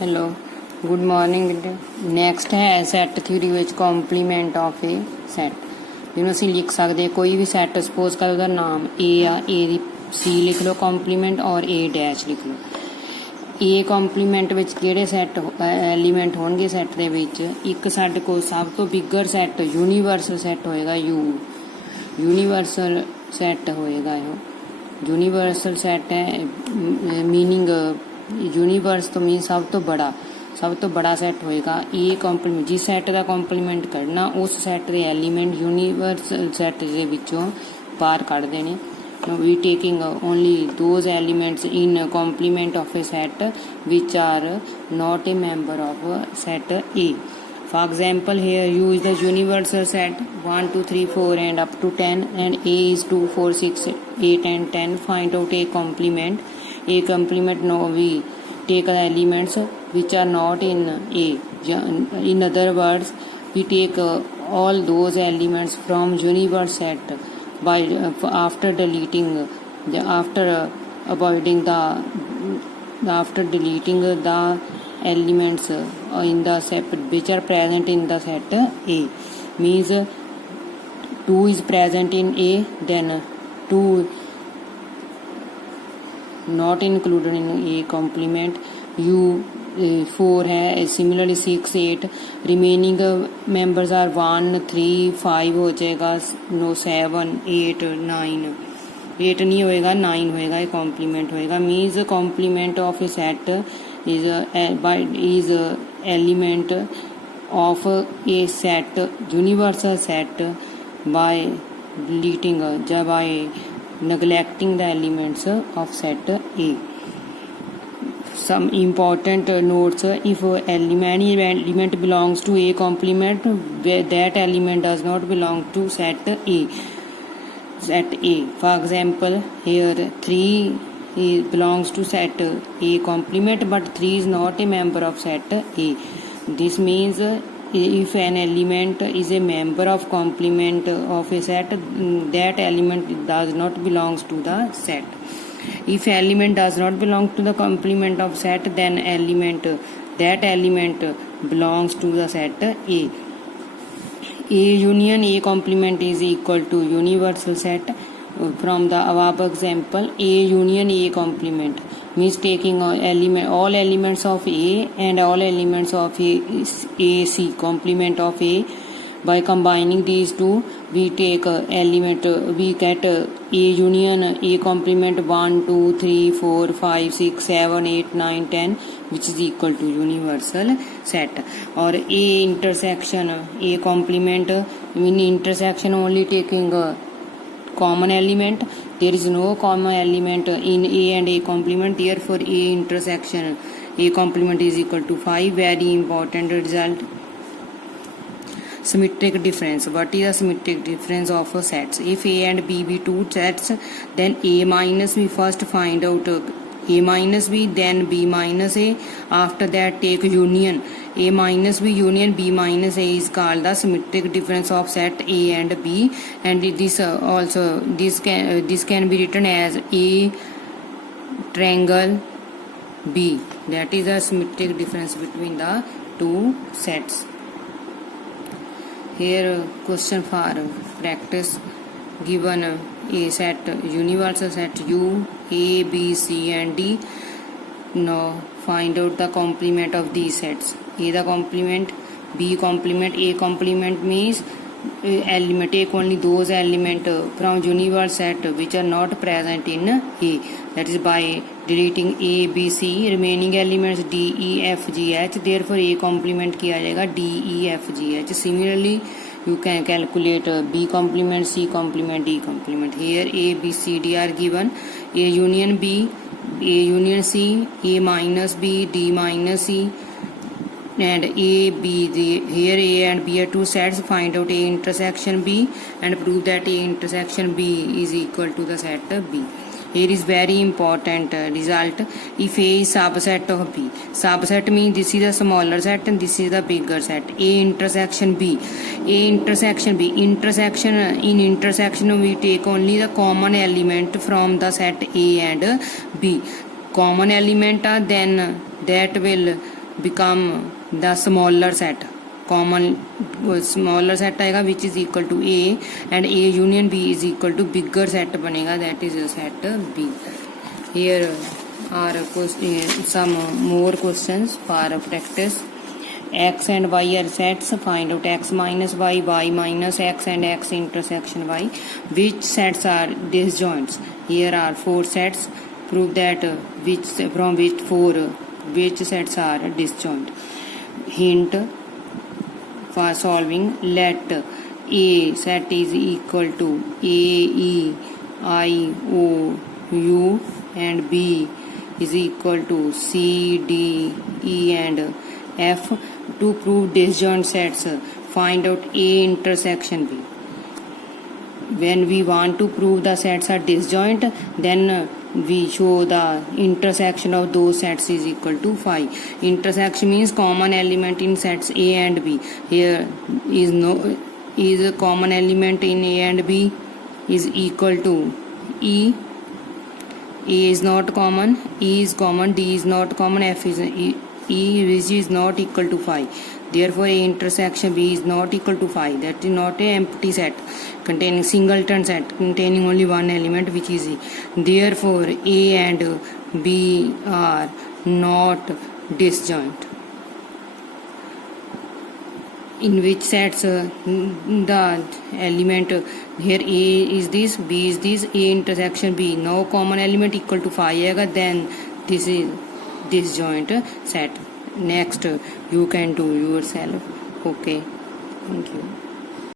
Hello good morning बेटे। Next है set theory which complement of a set. जिन्होंने असीं लिख सकते कोई भी सैट सपोज कर उसका नाम ए आ, ए दी सी लिख लो कॉम्पलीमेंट और ए डैश लिख लो। ए कॉम्पलीमेंट विच किहड़े सैट एलीमेंट होणगे सैट दे विच? एक साडे कोल सब तो बिगर सैट यूनीवर्सल सैट होएगा यूनीवर्सल सैट होएगा। यूनीवर्सल सैट है मीनिंग यूनीवर्स तो मीन सब तो बड़ा सैट होएगा। ए कॉम्पलीमेंट जिस सैट का कॉम्पलीमेंट करना उस सैट के एलीमेंट यूनीवर्सल सैट के विचों बाहर कढ़ देने। We taking only those elements in complement of a set which are not a member of set A. For example, here use the universal set 1, 2, 3, 4 and up to 10 and A is 2, 4, 6, 8 and 10. Find out a complement. A complement, no, we take the elements which are not in A. In other words, we take all those elements from universe set by after deleting the elements in the set which are present in the set A. Means 2 is present in A, then 2 not included in A complement. 4 है similarly 6, 8 remaining members are 1, 3, 5 हो जाएगा, no 7, 8, 9 8 नहीं होएगा 9 होएगा, ये complement होएगा। Means complement of a set is element of a set universal set by deleting by neglecting the elements of set A. Some important notes: if any element belongs to A complement, that element does not belong to set A. For example, here 3 belongs to set A complement, but 3 is not a member of set A. This means if an element is a member of complement of a set, that element does not belongs to the set. If element does not belong to the complement of set, then that element belongs to the set A. A union A complement is equal to universal set. From the above example, A union A complement means taking all elements of A and all elements of A C complement of A. By combining these two, we take we get A union A complement 1, 2, 3, 4, 5, 6, 7, 8, 9, 10, which is equal to universal set. Or A intersection A complement mean intersection only taking common element. There is no common element in A and A complement, therefore A intersection A complement is equal to 5. Very important result. Symmetric difference. What is the symmetric difference of sets? If A and B be two sets, then A minus we first find out A minus B, then B minus A. After that take union A minus B union B minus A is called the symmetric difference of set A and B. And this can be written as A triangle B. That is the symmetric difference between the two sets. Here question for practice: given a set universal set U, A, B, C and D. Now find out the complement of these sets. A the complement, B complement. A complement means element, take only those elements from universal set which are not present in A. That is by deleting A, B, C, remaining elements D, E, F, G, H. Therefore A complement किया जाएगा D, E, F, G, H. Similarly, you can calculate B complement, C complement, D complement. Here A, B, C, D are given. A union B, A union C, A minus B, D minus C, and A, B. Here A and B are two sets. Find out A intersection B and prove that A intersection B is equal to the set B. Here is very important result. If A is subset of B, subset means this is the smaller set and this is the bigger set. A intersection B, A intersection B. In intersection we take only the common element from the set A and B. Common element then that will become the smaller set. Common smaller set आएगा which is equal to A and A union B is equal to bigger set बनेगा, that is set B. Here are some more questions for practice. X and Y are sets. Find out x minus y, y minus x and x intersection y. Which sets are disjoints? Here are 4 sets. Prove that from which sets are disjoint. Hint for solving, let A set is equal to A, E, I, O, U and B is equal to C, D, E and F. To prove disjoint sets, find out A intersection B. When we want to prove the sets are disjoint, then we show the intersection of those sets is equal to phi. Intersection means common element in sets A and B. Here is a common element in A and B is equal to E. A is not common, E is common, D is not common, F is E which is not equal to phi. Therefore A intersection B is not equal to phi. That is not a empty set containing singleton set containing only one element which is E. Therefore A and B are not disjoint. In which sets the element here A is this, B is this, A intersection B, no common element equal to phi आएगा, then this is disjoint set. Next you can do yourself. Okay, thank you.